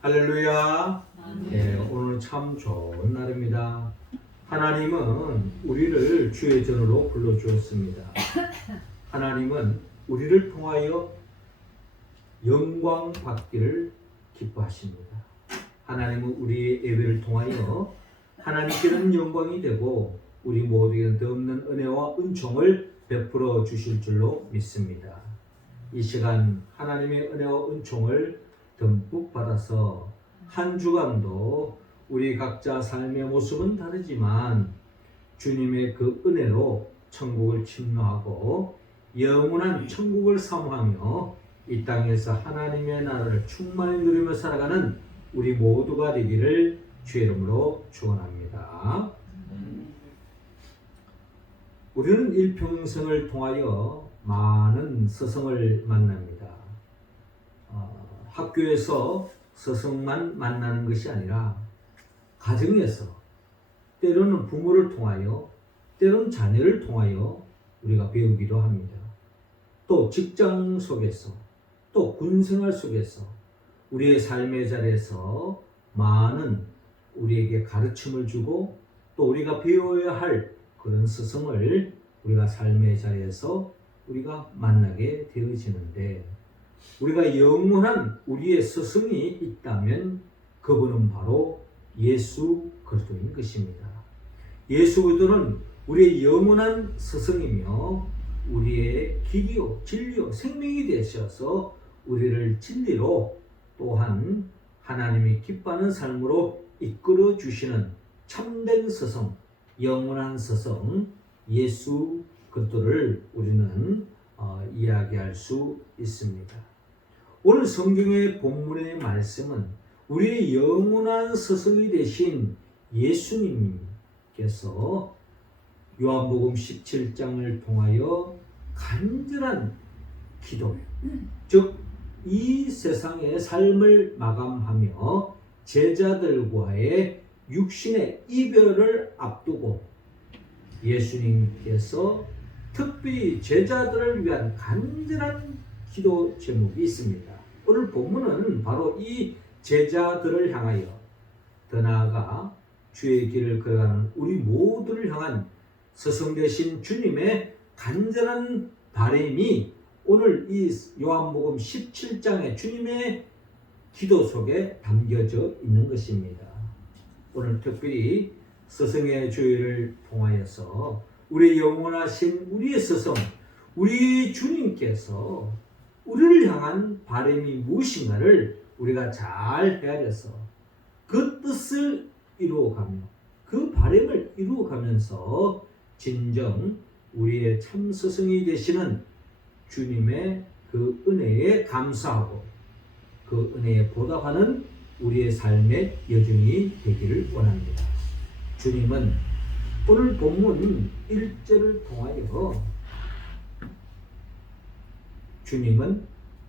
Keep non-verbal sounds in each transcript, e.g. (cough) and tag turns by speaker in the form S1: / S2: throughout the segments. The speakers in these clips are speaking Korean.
S1: 할렐루야. 예, 오늘 참 좋은 날입니다. 하나님은 우리를 주의 전으로 불러주었습니다. 하나님은 우리를 통하여 영광 받기를 기뻐하십니다. 하나님은 우리의 예배를 통하여 하나님께는 영광이 되고 우리 모두에게 없는 은혜와 은총을 베풀어 주실 줄로 믿습니다. 이 시간 하나님의 은혜와 은총을 듬뿍 받아서 한 주간도 우리 각자 삶의 모습은 다르지만 주님의 그 은혜로 천국을 침노하고 영원한 천국을 사모하며 이 땅에서 하나님의 나라를 충만히 누리며 살아가는 우리 모두가 되기를 주의 이름으로 축원합니다. 우리는 일평생을 통하여 많은 스승을 만납니다. 어, 학교에서 스승만 만나는 것이 아니라 가정에서 때로는 부모를 통하여 때로는 자녀를 통하여 우리가 배우기도 합니다. 또 직장 속에서 또 군생활 속에서 우리의 삶의 자리에서 많은 우리에게 가르침을 주고 또 우리가 배워야 할 그런 스승을 우리가 삶의 자리에서 우리가 만나게 되어지는데 우리가 영원한 우리의 스승이 있다면 그분은 바로 예수 그리스도인 것입니다. 예수 그리스도는 우리의 영원한 스승이며 우리의 길이요 진리요 생명이 되셔서 우리를 진리로 또한 하나님이 기뻐하는 삶으로 이끌어 주시는 참된 스승, 영원한 스승 예수 그리스도를 우리는 어, 이야기할 수 있습니다. 오늘 성경의 본문의 말씀은 우리의 영원한 스승이 되신 예수님께서 요한복음 17장을 통하여 간절한 기도, 즉 이 세상의 삶을 마감하며 제자들과의 육신의 이별을 앞두고 예수님께서 특별히 제자들을 위한 간절한 기도 제목이 있습니다. 오늘 본문은 바로 이 제자들을 향하여 더 나아가 주의 길을 걸어가는 우리 모두를 향한 스승 되신 주님의 간절한 바람이 오늘 이 요한복음 17장의 주님의 기도 속에 담겨져 있는 것입니다. 오늘 특별히 스승의 주의를 통하여서 우리 영원하신 우리의 스승, 우리 주님께서 우리를 향한 바람이 무엇인가를 우리가 잘 헤아려서 그 뜻을 이루어가며 그 바람을 이루어가면서 진정 우리의 참 스승이 되시는 주님의 그 은혜에 감사하고 그 은혜에 보답하는 우리의 삶의 여정이 되기를 원합니다. 주님은 오늘 본문 1절을 통하여 주님은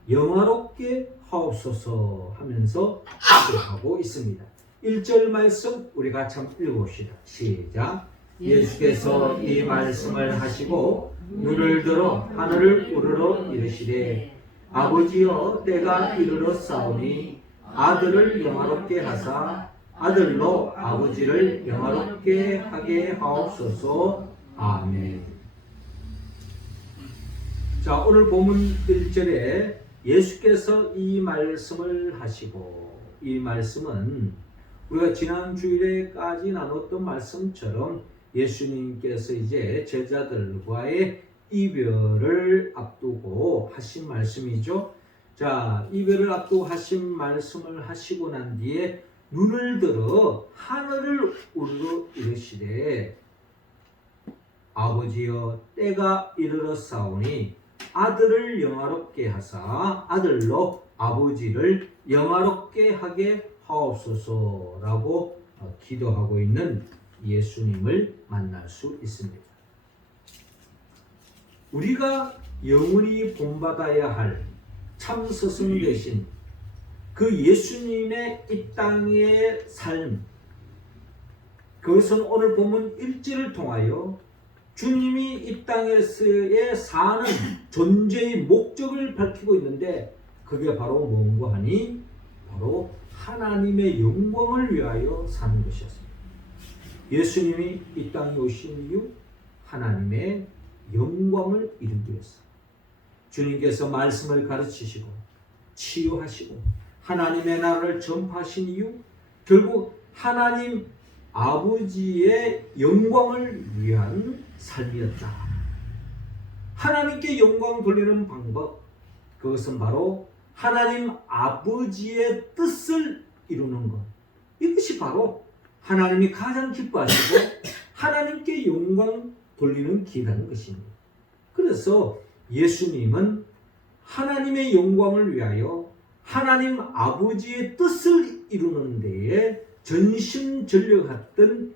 S1: 영화롭게 하옵소서 하면서 기도하고 있습니다. 1절 말씀 우리 같이 한번 읽어봅시다. 시작. 예수께서 이 말씀을 하시고 눈을 들어 하늘을 우러러 이르시되 아버지여 때가 이르러 싸우니 아들을 영화롭게 하사 아들로 아버지를 영화롭게 하게 하옵소서 아멘 자 오늘 본문 1절에 예수께서 이 말씀을 하시고 이 말씀은 우리가 지난 주일에까지 나눴던 말씀처럼 예수님께서 이제 제자들과의 이별을 앞두고 하신 말씀이죠. 자, 이별을 앞두고 하신 말씀을 하시고 난 뒤에 눈을 들어 하늘을 우르르 이르시되 아버지여 때가 이르러 싸우니 아들을 영화롭게 하사 아들로 아버지를 영화롭게 하게 하옵소서라고 어, 기도하고 있는 예수님을 만날 수 있습니다. 우리가 영원히 본받아야 할 참 스승 되신 그 예수님의 이 땅의 삶 그것은 오늘 본문 일지를 통하여 주님이 이 땅에서의 사는 존재의 목적을 밝히고 있는데 그게 바로 뭔가 하니 바로 하나님의 영광을 위하여 사는 것이었습니다. 예수님이 이 땅에 오신 이유 하나님의 영광을 이루기 위해서 주님께서 말씀을 가르치시고 치유하시고 하나님의 나라를 전파하신 이유 결국 하나님 아버지의 영광을 위한 삶이었다. 하나님께 영광 돌리는 방법 그것은 바로 하나님 아버지의 뜻을 이루는 것. 이것이 바로 하나님이 가장 기뻐하시고 (coughs) 하나님께 영광 돌리는 길이라는 것입니다. 그래서 예수님은 하나님의 영광을 위하여 하나님 아버지의 뜻을 이루는 데에 전심전력했던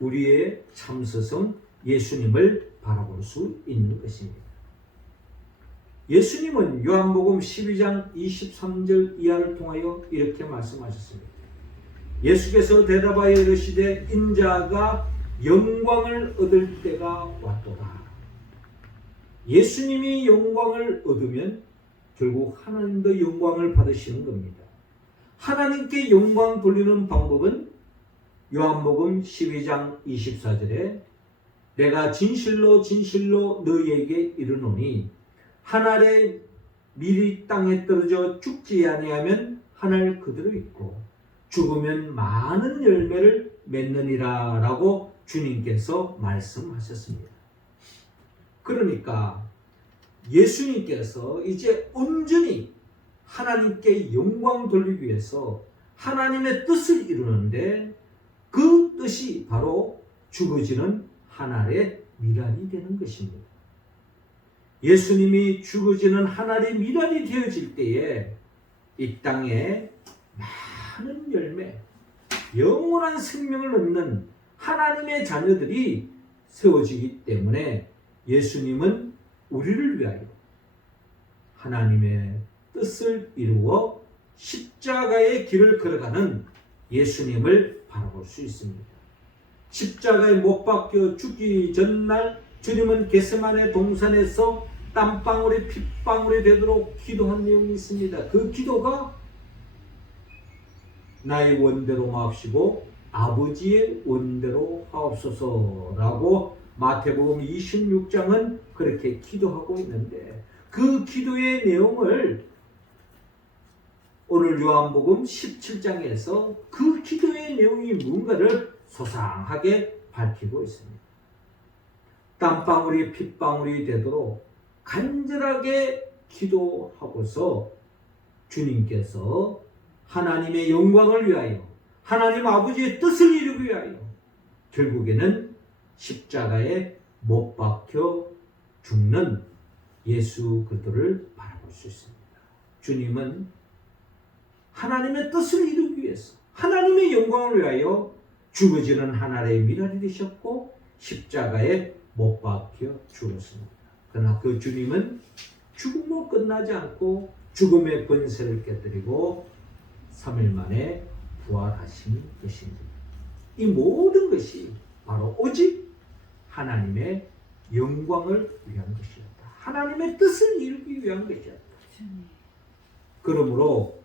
S1: 우리의 참스성 예수님을 바라볼 수 있는 것입니다. 예수님은 요한복음 12장 23절 이하를 통하여 이렇게 말씀하셨습니다. 예수께서 대답하여 이르시되 인자가 영광을 얻을 때가 왔도다. 예수님이 영광을 얻으면 결국 하나님도 영광을 받으시는 겁니다. 하나님께 영광 돌리는 방법은 요한복음 12장 24절에 내가 진실로 진실로 너희에게 이르노니 한 알에 밀이 땅에 떨어져 죽지 아니하면 한 알 그대로 있고 죽으면 많은 열매를 맺느니라라고 주님께서 말씀하셨습니다. 그러니까 예수님께서 이제 온전히 하나님께 영광 돌리기 위해서 하나님의 뜻을 이루는데 그 뜻이 바로 죽어지는 하나의 미랄이 되는 것입니다. 예수님이 죽어지는 하나의 미랄이 되어질 때에 이 땅에 많은 열매, 영원한 생명을 얻는 하나님의 자녀들이 세워지기 때문에 예수님은 우리를 위하여 하나님의 뜻을 이루어 십자가의 길을 걸어가는 예수님을 바라볼 수 있습니다. 십자가에 못 박혀 죽기 전날 주님은 게세만의 동산에서 땀방울이 핏방울이 되도록 기도한 내용이 있습니다. 그 기도가 나의 원대로 마옵시고 아버지의 원대로 하옵소서라고 마태복음 26장은 그렇게 기도하고 있는데 그 기도의 내용을 오늘 요한복음 17장에서 그 기도의 내용이 뭔가를 소상하게 밝히고 있습니다. 땀방울이 핏방울이 되도록 간절하게 기도하고서 주님께서 하나님의 영광을 위하여 하나님 아버지의 뜻을 이루기 위하여 결국에는 십자가에 못 박혀 죽는 예수 그리스도를 바라볼 수 있습니다. 주님은 하나님의 뜻을 이루기 위해서 하나님의 영광을 위하여 죽어지는 하나의 미랄이 되셨고 십자가에 못 박혀 죽었습니다. 그러나 그 주님은 죽음으로 끝나지 않고 죽음의 권세를 깨뜨리고 3일 만에 부활하신 것입니다. 이 모든 것이 바로 오직 하나님의 영광을 위한 것이었다. 하나님의 뜻을 이루기 위한 것이었다. 그러므로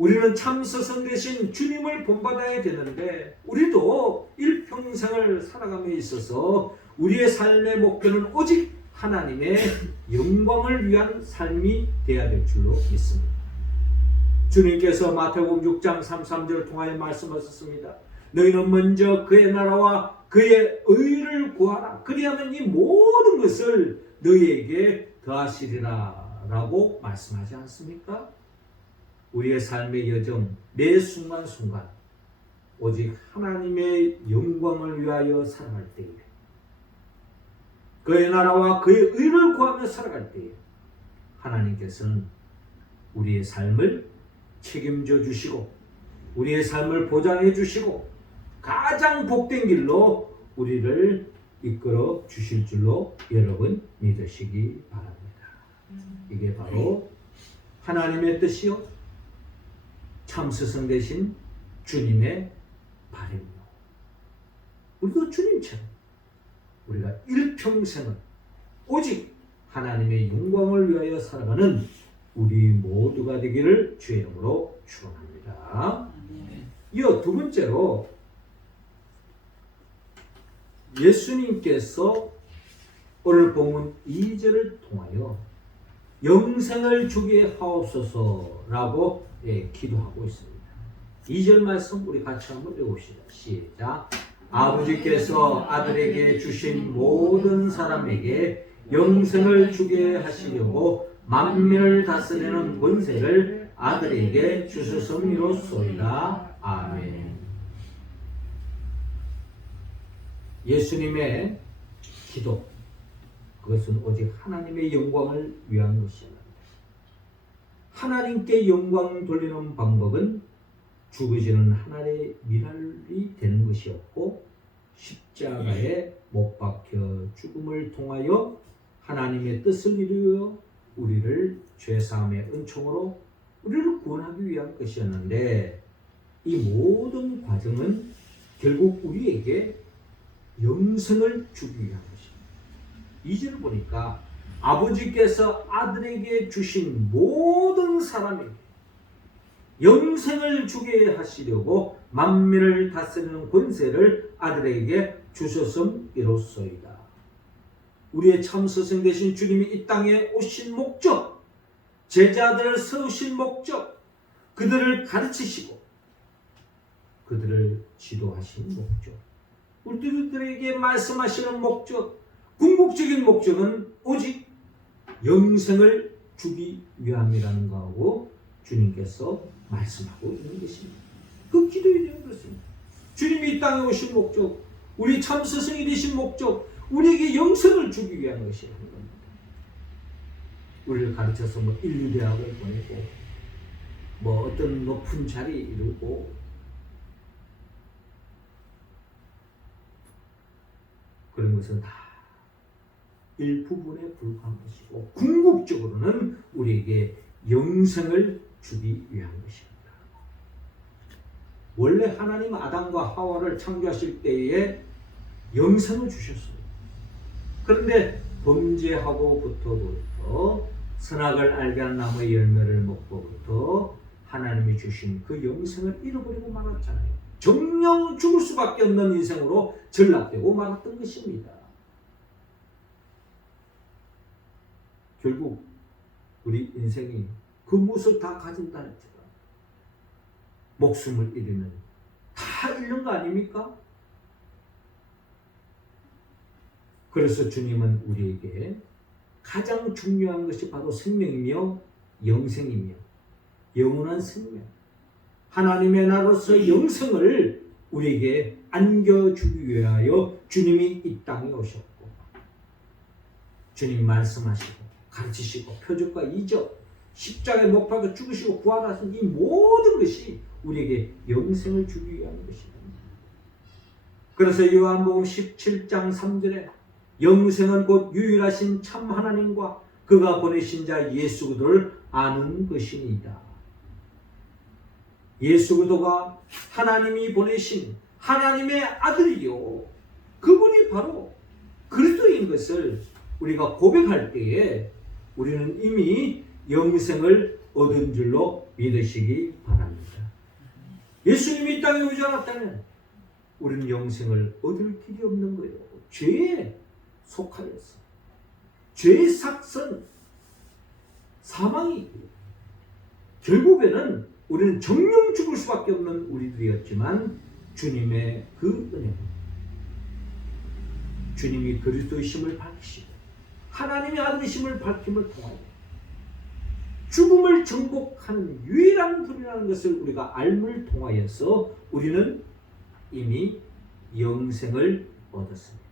S1: 우리는 참 스승 되신 주님을 본받아야 되는데 우리도 일평생을 살아감에 있어서 우리의 삶의 목표는 오직 하나님의 영광을 위한 삶이 되어야 될 줄로 믿습니다. 주님께서 마태복음 6장 33절을 통하여 말씀하셨습니다. 너희는 먼저 그의 나라와 그의 의를 구하라. 그리하면 이 모든 것을 너희에게 더하시리라 라고 말씀하지 않습니까? 우리의 삶의 여정 매 순간 순간 오직 하나님의 영광을 위하여 살아갈 때에 그의 나라와 그의 의를 구하며 살아갈 때에 하나님께서는 우리의 삶을 책임져 주시고 우리의 삶을 보장해 주시고 가장 복된 길로 우리를 이끌어 주실 줄로 여러분 믿으시기 바랍니다. 이게 바로 하나님의 뜻이요 참스승 되신 주님의 바램이요. 우리도 주님처럼 우리가 일평생을 오직 하나님의 영광을 위하여 살아가는 우리 모두가 되기를 주의 이름으로 축원합니다. 이어 두 번째로 예수님께서 오늘 본문 2절을 통하여 영생을 주게 하옵소서라고 예, 기도하고 있습니다. 2절 말씀 우리 같이 한번 읽읍시다. 시작. 아버지께서 아들에게 주신 모든 사람에게 영생을 주게 하시려고 만민을 다스리는 권세를 아들에게 주셨음이로소이다. 아멘. 예수님의 기도 그것은 오직 하나님의 영광을 위한 것이었습니다. 하나님께 영광 돌리는 방법은 죽어지는 하나의 미랄이 되는 것이었고 십자가에 못 박혀 죽음을 통하여 하나님의 뜻을 이루어 우리를 죄사함의 은총으로 우리를 구원하기 위한 것이었는데 이 모든 과정은 결국 우리에게 영생을 주기 위한 것입니다. 이절을 보니까 아버지께서 아들에게 주신 모든 사람에게 영생을 주게 하시려고 만민을 다스리는 권세를 아들에게 주셨음이로소이다. 우리의 참 스승 되신 주님이 이 땅에 오신 목적, 제자들을 세우신 목적, 그들을 가르치시고 그들을 지도하신 목적, 우리들에게 말씀하시는 목적, 궁극적인 목적은 오직 영생을 주기 위함이라는 거하고 주님께서 말씀하고 있는 것입니다. 그 기도에 대한 것입니다. 주님이 이 땅에 오신 목적, 우리 참 스승이 되신 목적, 우리에게 영생을 주기 위한 것이라는 겁니다. 우리를 가르쳐서 뭐 인류대학을 보내고, 뭐 어떤 높은 자리 이루고, 그런 것은 다 일부분에 불과한 것이고, 궁극적으로는 우리에게 영생을 주기 위한 것입니다. 원래 하나님 아담과 하와를 창조하실 때에 영생을 주셨어요. 그런데 범죄하고부터부터 선악을 알게 한 나무의 열매를 먹고부터 하나님이 주신 그 영생을 잃어버리고 말았잖아요. 정령 죽을 수밖에 없는 인생으로 전락되고 말았던 것입니다. 결국 우리 인생이 그 무엇을 다 가진다 할지라 목숨을 잃으면 다 잃는 거 아닙니까? 그래서 주님은 우리에게 가장 중요한 것이 바로 생명이며 영생이며 영원한 생명 하나님의 나로서 영생을 우리에게 안겨주기 위하여 주님이 이 땅에 오셨고 주님 말씀하시고 가르치시고 표적과 이적 십자가에 못 박아 죽으시고 부활하신 이 모든 것이 우리에게 영생을 주기 위한 것입니다. 그래서 요한복음 17장 3절에 영생은 곧 유일하신 참 하나님과 그가 보내신 자 예수 그도를 아는 것이니이다. 예수 그도가 하나님이 보내신 하나님의 아들이요. 그분이 바로 그리스도인 것을 우리가 고백할 때에 우리는 이미 영생을 얻은 줄로 믿으시기 바랍니다. 예수님이 이 땅에 오지 않았다면 우리는 영생을 얻을 길이 없는 거예요. 죄에 속하였어. 죄의 삭선, 사망이 결국에는 우리는 정령 죽을 수밖에 없는 우리들이었지만 주님의 그 은혜, 주님이 그리스도의 심을 밝히시고 하나님의 아들이심을 밝힘을 통하여 죽음을 정복하는 유일한 분이라는 것을 우리가 알물 통하여서 우리는 이미 영생을 얻었습니다.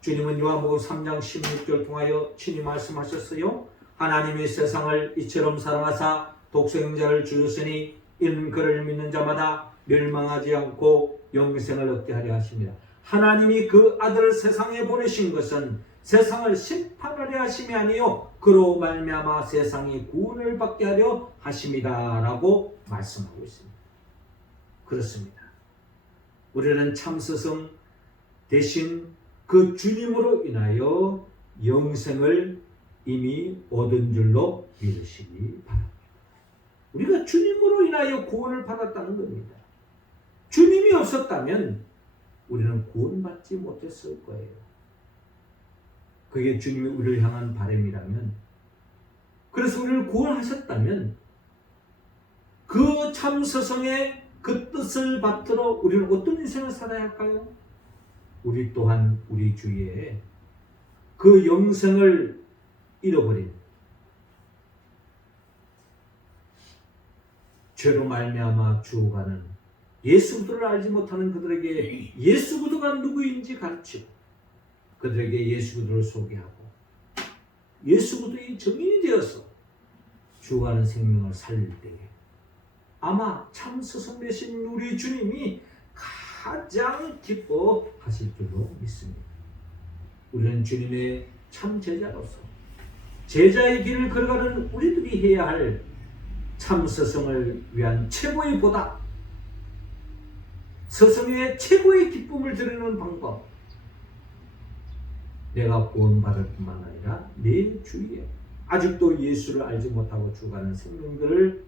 S1: 주님은 요한복음 3장 16절 통하여 친히 말씀하셨어요. 하나님이 세상을 이처럼 사랑하사 독생자를 주셨으니 이는 그를 믿는 자마다 멸망하지 않고 영생을 얻게 하려 하십니다. 하나님이 그 아들을 세상에 보내신 것은 세상을 심판하려 하심이 아니요 그로 말미암아 세상이 구원을 받게 하려 하심이다라고 말씀하고 있습니다. 그렇습니다. 우리는 참 스승 대신 그 주님으로 인하여 영생을 이미 얻은 줄로 믿으시기 바랍니다. 우리가 주님으로 인하여 구원을 받았다는 겁니다. 주님이 없었다면 우리는 구원받지 못했을 거예요. 그게 주님이 우리를 향한 바람이라면 그래서 우리를 구원하셨다면 그 참 서성의 그 뜻을 받들어 우리는 어떤 인생을 살아야 할까요? 우리 또한 우리 주위에 그 영생을 잃어버린 죄로 말미암아 죽어가는 예수 그들을 알지 못하는 그들에게 예수 그들가 누구인지 가르치고 그들에게 예수 그들을 소개하고 예수 그들이 증인이 되어서 죽어가는 생명을 살릴 때에 아마 참 스승 되신 우리 주님이 가장 기뻐하실 줄로 믿습니다. 우리는 주님의 참 제자로서 제자의 길을 걸어가는 우리들이 해야 할 참 스승을 위한 최고의 보답, 스승의 최고의 기쁨을 드리는 방법. 내가 구원받을 뿐만 아니라 내 주위에 아직도 예수를 알지 못하고 죽어가는 생명들을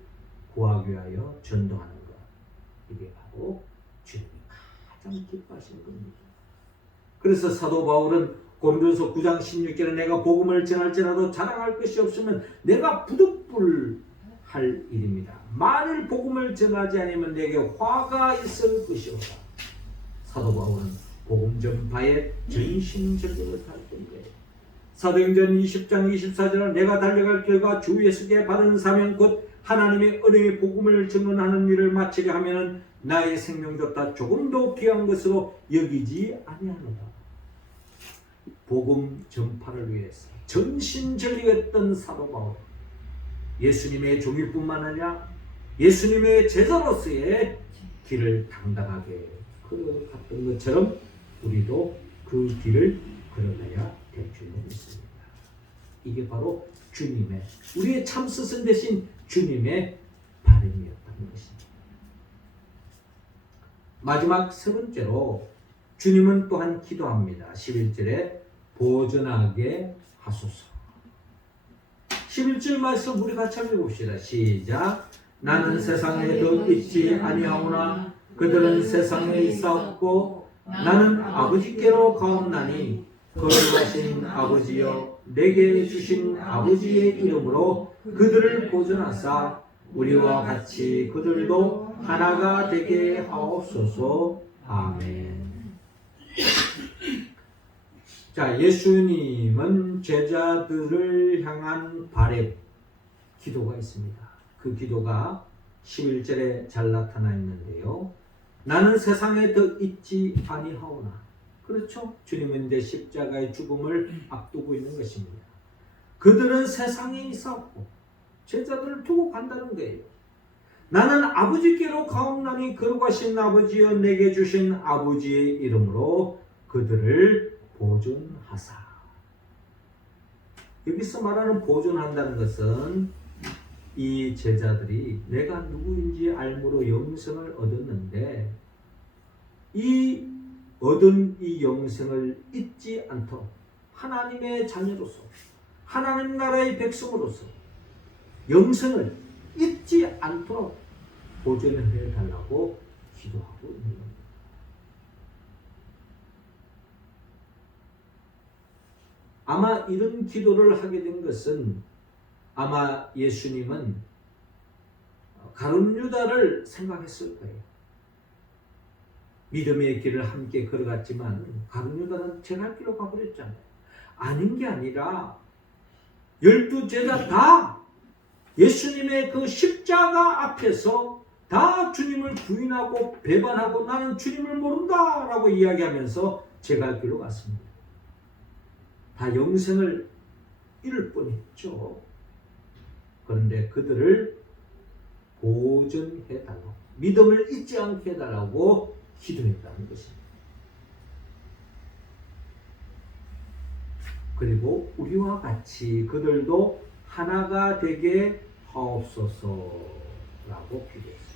S1: 구하기 위하여 전도하는 것. 이게 바로 주님이 가장 기뻐하시는 겁니다. 그래서 사도 바울은 고린도서 9장 16절에 내가 복음을 전할지라도 자랑할 것이 없으면 내가 부득불 할 일입니다. 만일 복음을 전하지 않으면 내게 화가 있을 것이오다. 사도 바울은 복음 전파에 전심전력을 다했던 거예요. 사도행전 20장 24절은 내가 달려갈 길과 주 예수께 받은 사명 곧 하나님의 은혜의 복음을 증언하는 일을 마치려 하면은 나의 생명보다 조금도 귀한 것으로 여기지 아니하노라. 복음 전파를 위해서 전심전력했던 사도 바울. 예수님의 종일뿐만 아니라 예수님의 제자로서의 길을 당당하게 걸어갔던 것처럼 우리도 그 길을 걸어가야 될 줄로 믿습니다. 이게 바로 주님의 우리의 참 스승 대신 주님의 바람이었다는 것입니다. 마지막 세 번째로 주님은 또한 기도합니다. 11절에 보존하게 하소서. 11절 말씀 우리 같이 한번 봅시다. 시작. 나는 세상에 더 있지 아니하오나 그들은 세상에 있사옵고 나는 아버지께로 가옵나니 거룩하신 아버지여 내게 주신 아버지의 이름으로 그들을 보존하사 우리와 같이 그들도 하나가 되게 하옵소서. 아멘. 자, 예수님은 제자들을 향한 바램 기도가 있습니다. 그 기도가 11절에 잘 나타나 있는데요. 나는 세상에 더 있지 아니하오나. 그렇죠? 주님은 이제 십자가의 죽음을 앞두고 있는 것입니다. 그들은 세상에 있었고 제자들을 두고 간다는 거예요. 나는 아버지께로 가옵나니 거룩하신 아버지여 내게 주신 아버지의 이름으로 그들을 보존하사. 여기서 말하는 보존한다는 것은 이 제자들이 내가 누구인지 알므로 영생을 얻었는데 이 얻은 이 영생을 잊지 않도록 하나님의 자녀로서 하나님 나라의 백성으로서 영생을 잊지 않도록 보존해 달라고 기도하고 있는 겁니다. 아마 이런 기도를 하게 된 것은 아마 예수님은 가룟 유다를 생각했을 거예요. 믿음의 길을 함께 걸어갔지만 가룟 유다는 제갈 길로 가버렸잖아요. 아닌 게 아니라 열두 제자 다 예수님의 그 십자가 앞에서 다 주님을 부인하고 배반하고 나는 주님을 모른다라고 이야기하면서 제갈 길로 갔습니다. 다 영생을 잃을 뻔했죠. 그런데 그들을 보존해 달라고 믿음을 잊지 않게 해 달라고 기도했다는 것입니다. 그리고 우리와 같이 그들도 하나가 되게 하옵소서라고 기도했습니다.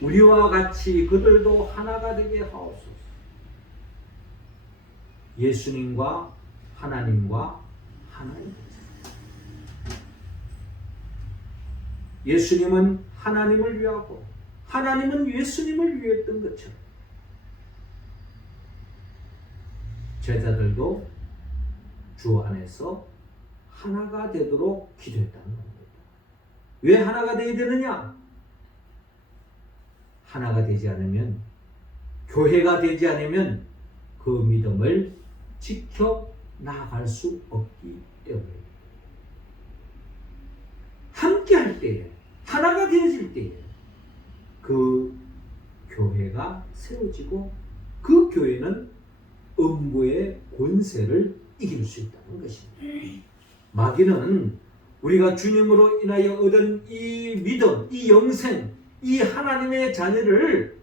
S1: 우리와 같이 그들도 하나가 되게 하옵소서. 예수님과 하나님과 하나입니다. 예수님은 하나님을 위하고 하나님은 예수님을 위했던 것처럼 제자들도 주 안에서 하나가 되도록 기도했다는 겁니다. 왜 하나가 되어야 되느냐? 하나가 되지 않으면 교회가 되지 않으면 그 믿음을 지켜 나아갈 수 없기 때문입니다. 함께 할 때에 하나가 되어질 때에 그 교회가 세워지고 그 교회는 음부의 권세를 이길 수 있다는 것입니다. 마귀는 우리가 주님으로 인하여 얻은 이 믿음, 이 영생, 이 하나님의 자녀를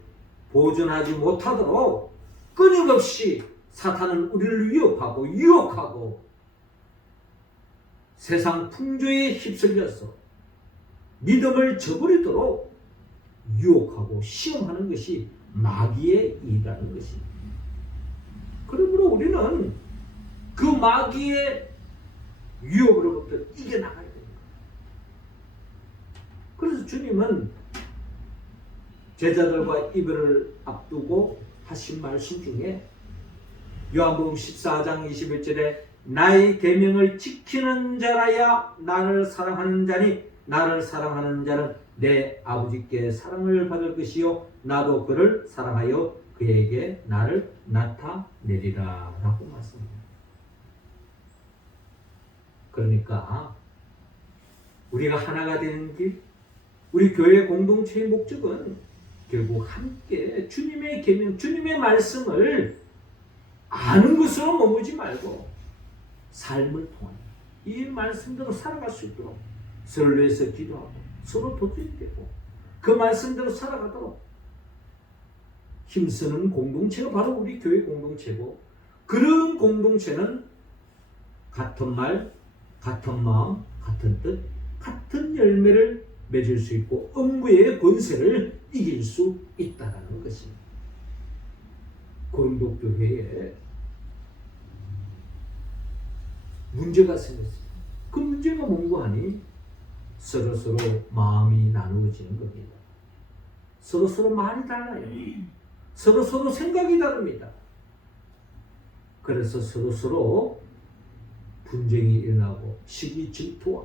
S1: 보존하지 못하도록 끊임없이 사탄은 우리를 위협하고 유혹하고 세상 풍조에 휩쓸려서 믿음을 저버리도록 유혹하고 시험하는 것이 마귀의 일이라는 것입니다. 그러므로 우리는 그 마귀의 유혹으로부터 이겨나가야 됩니다. 그래서 주님은 제자들과 이별을 앞두고 하신 말씀 중에 요한복음 14장 21절에 나의 계명을 지키는 자라야 나를 사랑하는 자니 나를 사랑하는 자는 내 아버지께 사랑을 받을 것이요 나도 그를 사랑하여 그에게 나를 나타내리라 라고 말씀합니다. 그러니까 우리가 하나가 되는 길 우리 교회 공동체의 목적은 결국 함께 주님의 계명 주님의 말씀을 아는 것으로 머무지 말고 삶을 통한 이 말씀대로 살아갈 수 있도록 위해서 기도하고 서로 도전되고 그 말씀대로 살아가도록 힘쓰는 공동체가 바로 우리 교회 공동체고 그런 공동체는 같은 말, 같은 마음, 같은 뜻, 같은 열매를 맺을 수 있고 음부의 권세를 이길 수 있다는 것입니다. 고린도 교회에 문제가 생겼어요. 그 문제가 뭔가 하니 서로 서로 마음이 나누어지는 겁니다. 서로 서로 말이 달라요. 서로 서로 생각이 다릅니다. 그래서 서로 서로 분쟁이 일어나고 시기 질투와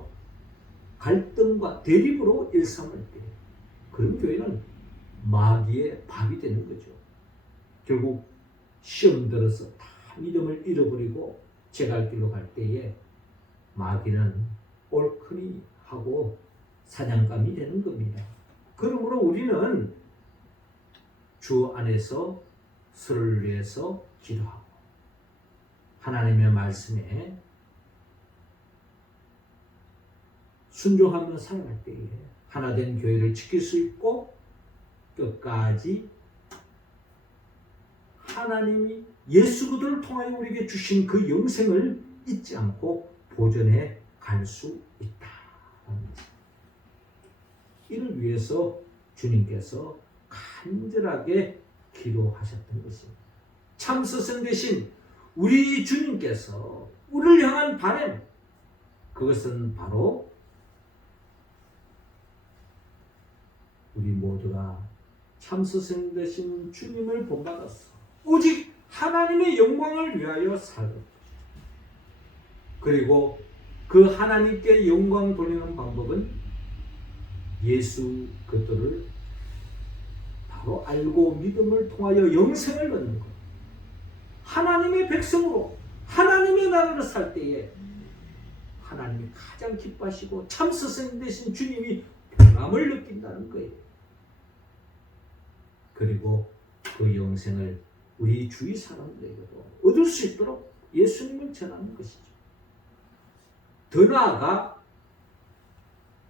S1: 갈등과 대립으로 일삼을 때 그런 교회는 마귀의 밥이 되는 거죠. 결국 시험 들어서 다 믿음을 잃어버리고 제갈 길로 갈 때에 마귀는 옳거니 하고 사냥감이 되는 겁니다. 그러므로 우리는 주 안에서 서로를 위해서 기도하고 하나님의 말씀에 순종하며 살아갈 때에 하나된 교회를 지킬 수 있고 끝까지 하나님이 예수 그들을 통하여 우리에게 주신 그 영생을 잊지 않고 보존해 갈 수 있다. 이를 위해서 주님께서 간절하게 기도하셨던 것입니다. 참 스승 대신 우리 주님께서 우리를 향한 바램 그것은 바로 우리 모두가 참 스승 되신 주님을 본받았어. 오직 하나님의 영광을 위하여 살고 그리고 그 하나님께 영광 돌리는 방법은 예수 그들을 바로 알고 믿음을 통하여 영생을 얻는 것. 하나님의 백성으로 하나님의 나라를 살 때에 하나님이 가장 기뻐하시고 참 스승 되신 주님이 보람을 느낀다는 거예요. 그리고 그 영생을 우리 주위 사람들에게도 얻을 수 있도록 예수님을 전하는 것이죠. 더 나아가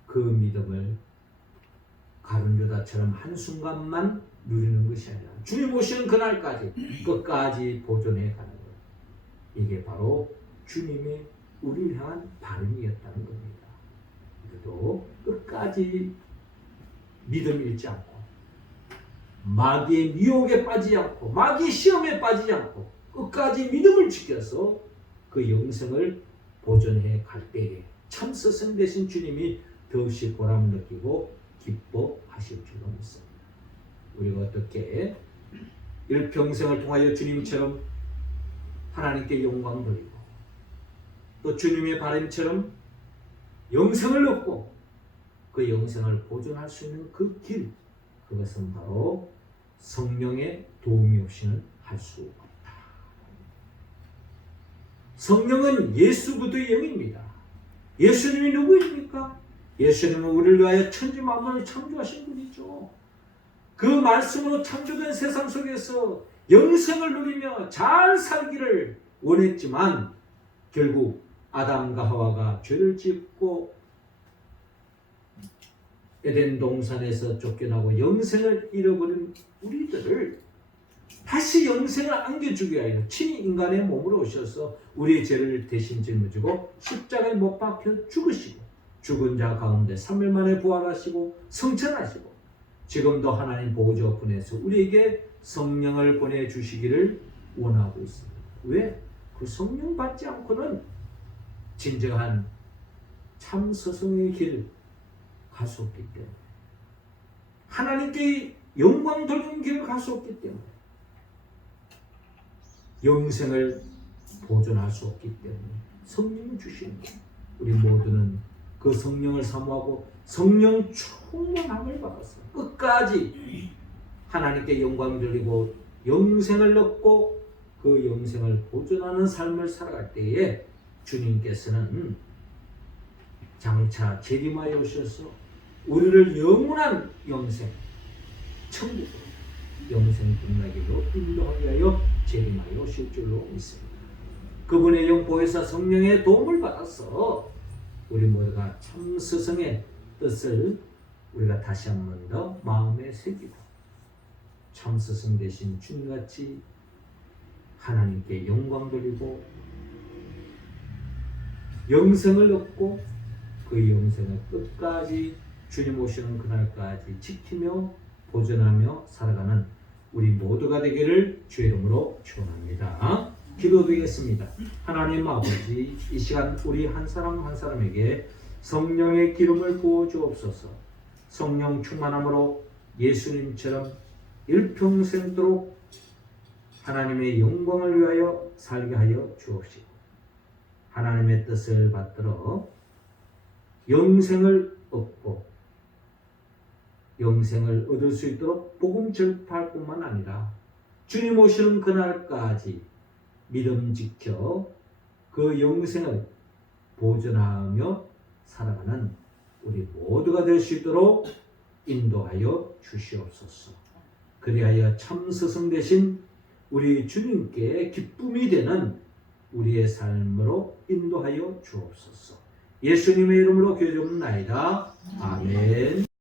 S1: 그 믿음을 가룟유다처럼 한순간만 누리는 것이 아니라 주님 오시는 그날까지 끝까지 보존해 가는 것. 이게 바로 주님의 우리를 향한 발음이었다는 겁니다. 그래도 끝까지 믿음 잃지 않고 마귀의 미혹에 빠지지 않고 마귀의 시험에 빠지지 않고 끝까지 믿음을 지켜서 그 영생을 보존해 갈 때에 참 스승 되신 주님이 더없이 보람 느끼고 기뻐하실 줄로 믿습니다. 우리가 어떻게 일평생을 통하여 주님처럼 하나님께 영광 돌리고 또 주님의 바람처럼 영생을 얻고 그 영생을 보존할 수 있는 그 길, 그것은 바로 성령의 도움이 없이는 할 수 없다. 성령은 예수 그리스도의 영입니다. 예수님이 누구입니까? 예수님은 우리를 위하여 천지 만물을 창조하신 분이죠. 그 말씀으로 창조된 세상 속에서 영생을 누리며 잘 살기를 원했지만 결국 아담과 하와가 죄를 짓고 에덴 동산에서 쫓겨나고 영생을 잃어버린 우리들을 다시 영생을 안겨주기 위하여 친히 인간의 몸으로 오셔서 우리의 죄를 대신 짊어지고 십자가에 못 박혀 죽으시고 죽은 자 가운데 3일 만에 부활하시고 성천하시고 지금도 하나님 보호자 분에서 우리에게 성령을 보내주시기를 원하고 있습니다. 왜? 그 성령 받지 않고는 진정한 참 서성의 길 갈 수 없기 때문에 하나님께 영광 돌리는 길을 갈 수 없기 때문에 영생을 보존할 수 없기 때문에 성령을 주시는 거예요. 우리 모두는 그 성령을 사모하고 성령 충만함을 받았어요. 끝까지 하나님께 영광 돌리고 영생을 얻고 그 영생을 보존하는 삶을 살아갈 때에 주님께서는 장차 재림하여 오셔서 우리를 영원한 영생, 천국으로 영생 끝나기로 인도하기 위하여 재림하여 오실 줄로 믿습니다. 그분의 영보혜사 성령의 도움을 받아서 우리 모두가 참 스승의 뜻을 우리가 다시 한 번 더 마음에 새기고 참 스승 대신 주님같이 하나님께 영광 돌리고 영생을 얻고 그 영생을 끝까지 주님 오시는 그날까지 지키며 보존하며 살아가는 우리 모두가 되기를 주의 이름으로 축원합니다. 기도드리겠습니다. 하나님 아버지 이 시간 우리 한 사람 한 사람에게 성령의 기름을 부어 주옵소서. 성령 충만함으로 예수님처럼 일평생도록 하나님의 영광을 위하여 살게 하여 주옵시고 하나님의 뜻을 받들어 영생을 얻고 영생을 얻을 수 있도록 복음 전파할 뿐만 아니라 주님 오시는 그날까지 믿음 지켜 그 영생을 보존하며 살아가는 우리 모두가 될 수 있도록 인도하여 주시옵소서. 그리하여 참 스승 되신 우리 주님께 기쁨이 되는 우리의 삶으로 인도하여 주옵소서. 예수님의 이름으로 교정나이다. 아멘.